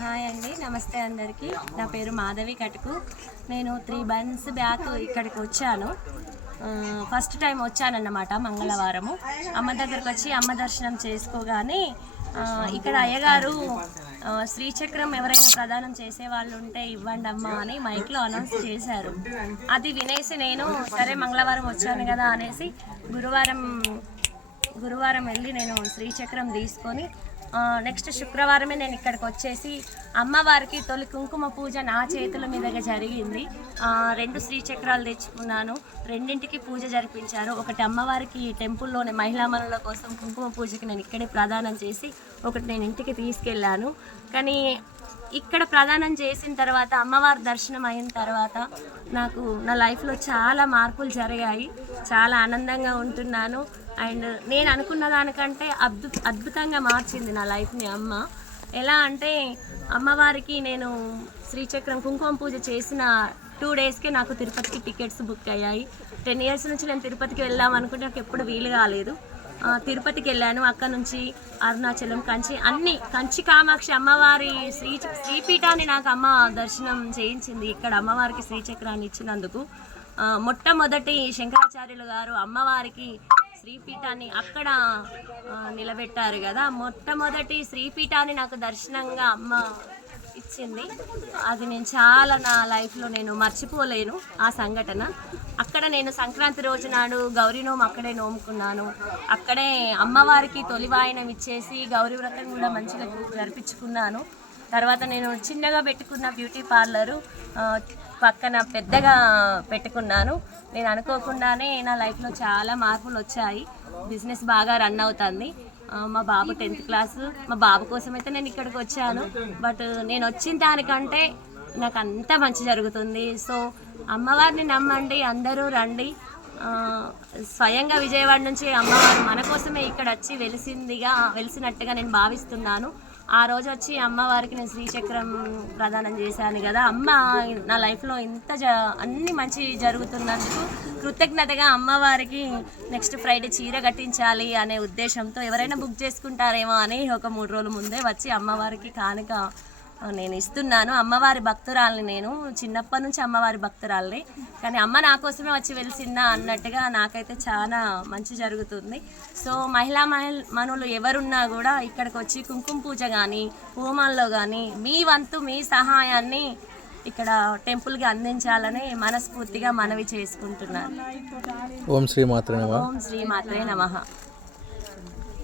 Hi అండి, నమస్తే అందరికీ. నా పేరు మాధవి కటుకు. నేను 3 months బ్యాక్ ఇక్కడికి వచ్చాను. ఫస్ట్ టైం వచ్చానన్నమాట. మంగళవారము అమ్మ దగ్గరకు వచ్చి అమ్మ దర్శనం చేసుకోగానే ఇక్కడ అయ్యగారు శ్రీచక్రం ఎవరైనా ప్రదానం చేసే వాళ్ళు ఉంటే ఇవ్వండి అమ్మ అని మైక్లో అనౌన్స్ చేశారు. అది వినేసి నేను సరే మంగళవారం వచ్చాను కదా అనేసి గురువారం వెళ్ళి నేను శ్రీచక్రం తీసుకొని నెక్స్ట్ శుక్రవారమే నేను ఇక్కడికి వచ్చేసి అమ్మవారికి తొలి కుంకుమ పూజ నా చేతుల మీదుగా జరిగింది. 2 శ్రీచక్రాలు తెచ్చుకున్నాను. రెండింటికి పూజ జరిపించారు. ఒకటి అమ్మవారికి టెంపుల్లోనే మహిళామణుల కోసం కుంకుమ పూజకి నేను ఇక్కడే ప్రదానం చేసి ఒకటి నేను ఇంటికి తీసుకెళ్ళాను. కానీ ఇక్కడ ప్రదానం చేసిన తర్వాత అమ్మవారి దర్శనం అయిన తర్వాత నాకు నా లైఫ్లో చాలా మార్పులు జరిగాయి. చాలా ఆనందంగా ఉంటున్నాను. అండ్ నేను అనుకున్న దానికంటే అద్భుతంగా మార్చింది నా లైఫ్ని అమ్మ. ఎలా అంటే అమ్మవారికి నేను శ్రీచక్రం కుంకుమ పూజ చేసిన 2 daysకే నాకు తిరుపతికి టికెట్స్ బుక్ అయ్యాయి. 10 years నుంచి నేను తిరుపతికి వెళ్దాం అనుకుంటే నాకు ఎప్పుడు వీలు కాలేదు. తిరుపతికి వెళ్ళాను. అక్కడ నుంచి అరుణాచలం, కంచి కామాక్షి అమ్మవారి శ్రీపీఠాన్ని నాకు అమ్మ దర్శనం చేయించింది. ఇక్కడ అమ్మవారికి శ్రీచక్రాన్ని ఇచ్చినందుకు మొట్టమొదటి శంకరాచార్యులు గారు అమ్మవారికి శ్రీపీఠాన్ని అక్కడ నిలబెట్టారు కదా. మొట్టమొదటి శ్రీపీఠాన్ని నాకు దర్శనంగా అమ్మ ఇచ్చింది. అది నేను చాలా నా లైఫ్లో నేను మర్చిపోలేను ఆ సంఘటన. అక్కడ నేను సంక్రాంతి రోజు నాడు గౌరీ నోము అక్కడే నోముకున్నాను. అక్కడే అమ్మవారికి తొలి వాయనం ఇచ్చేసి గౌరీ వ్రతం కూడా మంచిగా జరిపించుకున్నాను. తర్వాత నేను చిన్నగా పెట్టుకున్న బ్యూటీ పార్లరు పక్కన పెద్దగా పెట్టుకున్నాను. నేను అనుకోకుండానే నా లైఫ్లో చాలా మార్పులు వచ్చాయి. బిజినెస్ బాగా రన్ అవుతుంది. మా బాబు 10th క్లాస్. మా బాబు కోసం అయితే నేను ఇక్కడికి వచ్చాను. బట్ నేను వచ్చిన దానికంటే నాకు అంతా మంచి జరుగుతుంది. సో అమ్మవారిని నమ్మండి, అందరూ రండి. స్వయంగా విజయవాడ నుంచి అమ్మవారు మన కోసమే ఇక్కడ వచ్చి వెలిసినట్టుగా నేను భావిస్తున్నాను. ఆ రోజు వచ్చి అమ్మవారికి నేను శ్రీచక్రం ప్రదానం చేశాను కదా. అమ్మ నా లైఫ్లో ఇంత అన్ని మంచి జరుగుతున్నందుకు కృతజ్ఞతగా అమ్మవారికి నెక్స్ట్ ఫ్రైడే చీర కట్టించాలి అనే ఉద్దేశంతో ఎవరైనా బుక్ చేసుకుంటారేమో అని ఒక 3 రోజుల ముందే వచ్చి అమ్మవారికి కానుక నేను ఇస్తున్నాను. అమ్మవారి భక్తురాలని, నేను చిన్నప్పటి నుంచి అమ్మవారి భక్తురాలని. కానీ అమ్మ నా కోసమే వచ్చి వెలిసిందా అన్నట్టుగా నాకైతే చాలా మంచి జరుగుతుంది. సో మనులు ఎవరున్నా కూడా ఇక్కడికి వచ్చి కుంకుమ పూజ కానీ హోమాల్లో కానీ మీ వంతు మీ సహాయాన్ని ఇక్కడ టెంపుల్కి అందించాలని మనస్ఫూర్తిగా మనవి చేసుకుంటున్నాను. ఓం శ్రీ మాత్రే నమః. ఓం శ్రీ మాత్రే నమః.